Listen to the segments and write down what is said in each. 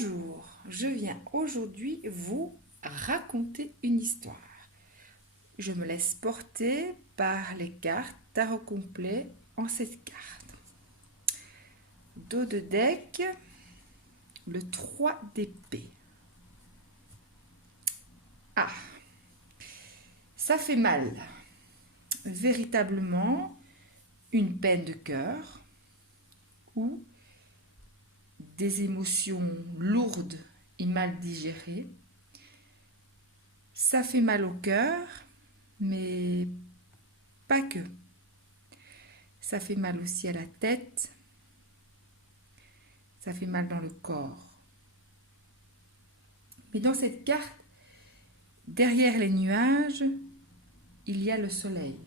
Bonjour, je viens aujourd'hui vous raconter une histoire. Je me laisse porter par les cartes tarot complet en cette carte. Dos de deck, le 3 d'épée. Ah, ça fait mal. Véritablement une peine de cœur ou des émotions lourdes et mal digérées. Ça fait mal au cœur, mais pas que. Ça fait mal aussi à la tête. Ça fait mal dans le corps. Mais dans cette carte, derrière les nuages, il y a le soleil.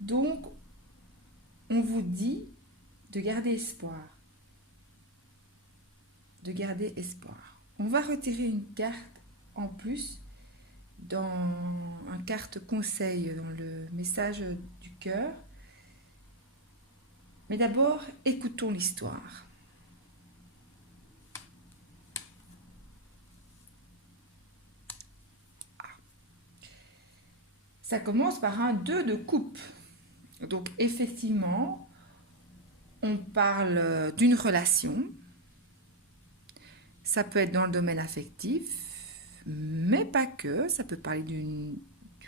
Donc, on vous dit de garder espoir. De garder espoir. On va retirer une carte en plus dans un carte conseil, dans le message du cœur. Mais d'abord, écoutons l'histoire. Ça commence par un 2 de coupe. Donc effectivement, on parle d'une relation. Ça peut être dans le domaine affectif, mais pas que. Ça peut parler du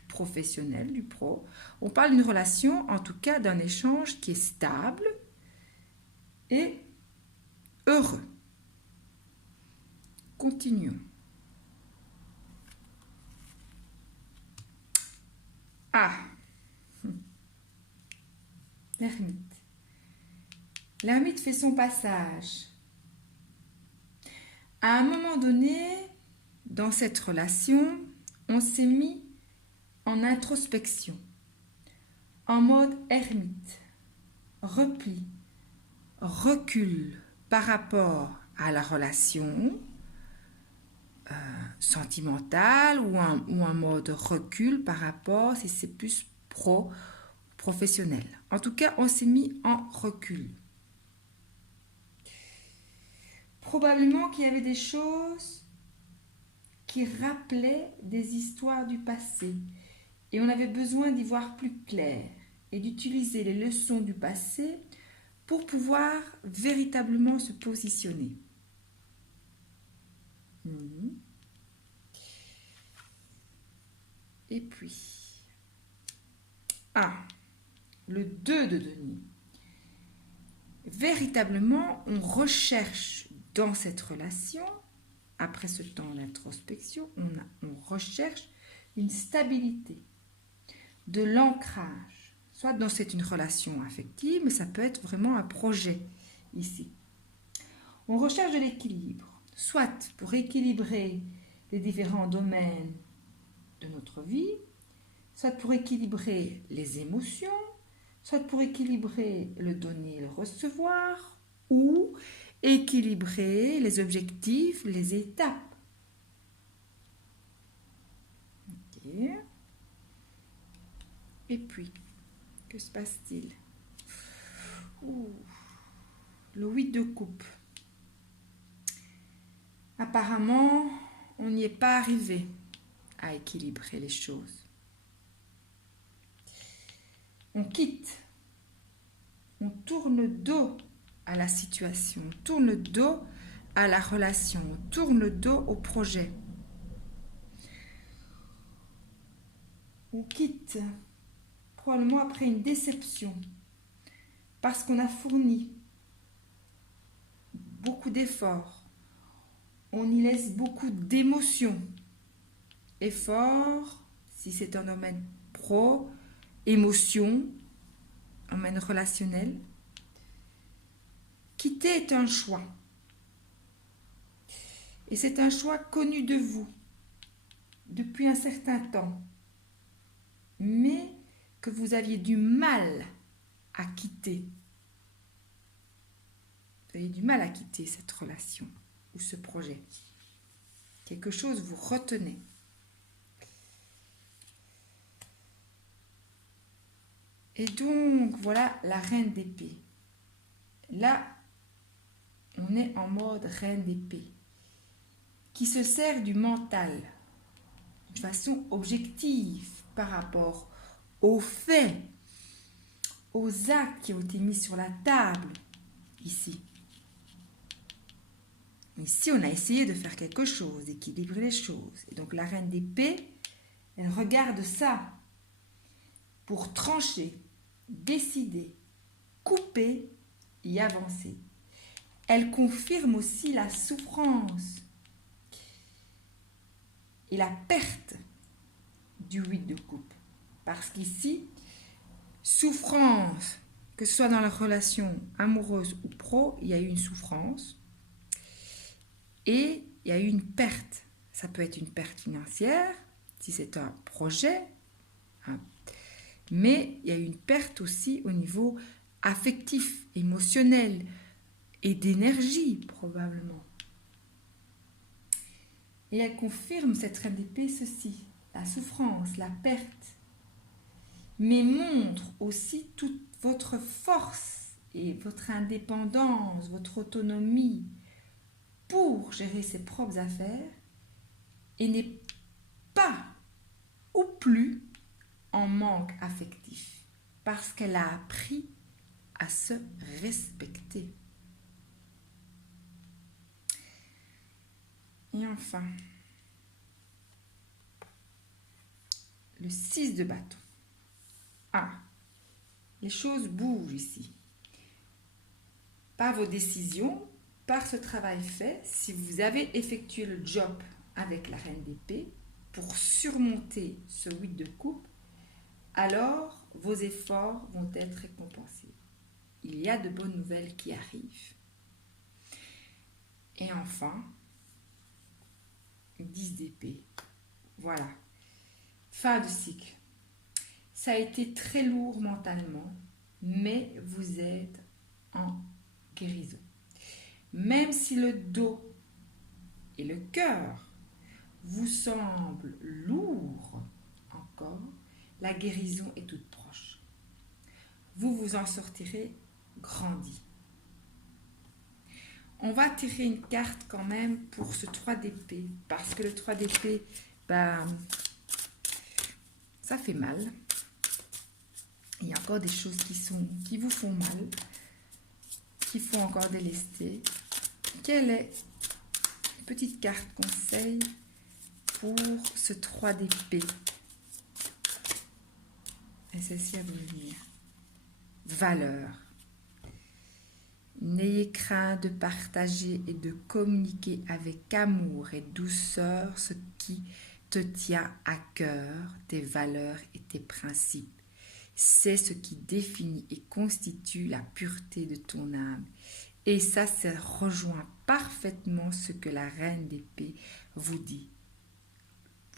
professionnel, du pro. On parle d'une relation, en tout cas d'un échange qui est stable et heureux. Continuons. Ah, l'ermite. L'ermite fait son passage. À un moment donné, dans cette relation, on s'est mis en introspection, en mode ermite, repli, recul par rapport à la relation sentimentale ou un mode recul par rapport si c'est plus professionnel. En tout cas, on s'est mis en recul. Probablement qu'il y avait des choses qui rappelaient des histoires du passé et on avait besoin d'y voir plus clair et d'utiliser les leçons du passé pour pouvoir véritablement se positionner. Et puis, le 2 de denier. Véritablement, on recherche dans cette relation, après ce temps d'introspection, on recherche une stabilité, de l'ancrage. Soit dans c'est une relation affective, mais ça peut être vraiment un projet ici. On recherche de l'équilibre, soit pour équilibrer les différents domaines de notre vie, soit pour équilibrer les émotions, soit pour équilibrer le donner et le recevoir, ou équilibrer les objectifs, les étapes. Okay. Et puis, que se passe-t-il? Le 8 de coupe. Apparemment, on n'y est pas arrivé à équilibrer les choses. On quitte, on tourne le dos à la situation, on tourne le dos à la relation, on tourne le dos au projet. On quitte, probablement après une déception, parce qu'on a fourni beaucoup d'efforts, on y laisse beaucoup d'émotions. Effort, si c'est un domaine pro, émotion, un domaine relationnel. Quitter est un choix. Et c'est un choix connu de vous depuis un certain temps, mais que vous aviez du mal à quitter. Vous avez du mal à quitter cette relation ou ce projet. Quelque chose vous retenez. Et donc, voilà la reine d'épée. Là, on est en mode reine d'épée, qui se sert du mental de façon objective par rapport aux faits, aux actes qui ont été mis sur la table ici. Ici, on a essayé de faire quelque chose, d'équilibrer les choses. Et donc la reine d'épée, elle regarde ça pour trancher, décider, couper et avancer. Elle confirme aussi la souffrance et la perte du 8 de coupe. Parce qu'ici, souffrance, que ce soit dans la relation amoureuse ou pro, il y a eu une souffrance et il y a eu une perte. Ça peut être une perte financière, si c'est un projet, hein. Mais il y a eu une perte aussi au niveau affectif, émotionnel et d'énergie probablement. Et elle confirme, cette reine d'épée, ceci, la souffrance, la perte, mais montre aussi toute votre force et votre indépendance, votre autonomie pour gérer ses propres affaires et n'est pas ou plus en manque affectif parce qu'elle a appris à se respecter. Et enfin, le 6 de bâton. Ah, les choses bougent ici. Par vos décisions, par ce travail fait, si vous avez effectué le job avec la reine d'épée pour surmonter ce 8 de coupe, alors vos efforts vont être récompensés. Il y a de bonnes nouvelles qui arrivent. Et enfin, 10 d'épée. Voilà. Fin de cycle. Ça a été très lourd mentalement, mais vous êtes en guérison. Même si le dos et le cœur vous semblent lourds encore, la guérison est toute proche. Vous vous en sortirez grandi. On va tirer une carte quand même pour ce 3 d'épée, parce que le 3 d'épée, ça fait mal. Il y a encore des choses qui vous font mal, qui font encore délester. Quelle est une petite carte conseil pour ce 3 d'épée? Et celle-ci à venir. Valeur. N'ayez crainte de partager et de communiquer avec amour et douceur ce qui te tient à cœur, tes valeurs et tes principes. C'est ce qui définit et constitue la pureté de ton âme. Et ça rejoint parfaitement ce que la reine d'épée vous dit.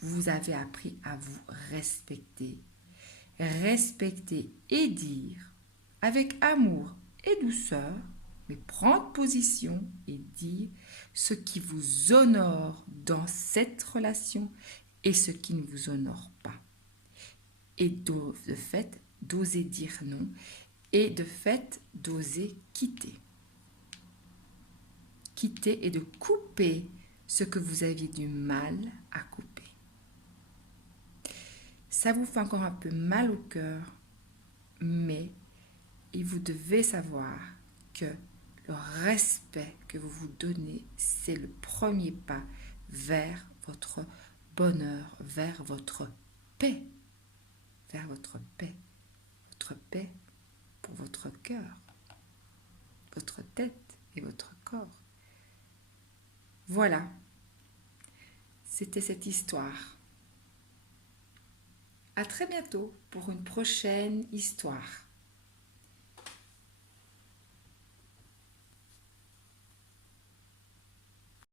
Vous avez appris à vous respecter. Respecter et dire avec amour et douceur, mais prendre position et dire ce qui vous honore dans cette relation et ce qui ne vous honore pas. Et de fait, d'oser dire non et de fait, d'oser quitter. Quitter et de couper ce que vous aviez du mal à couper. Ça vous fait encore un peu mal au cœur, mais vous devez savoir que le respect que vous vous donnez, c'est le premier pas vers votre bonheur, vers votre paix. Vers votre paix pour votre cœur, votre tête et votre corps. Voilà, c'était cette histoire. À très bientôt pour une prochaine histoire.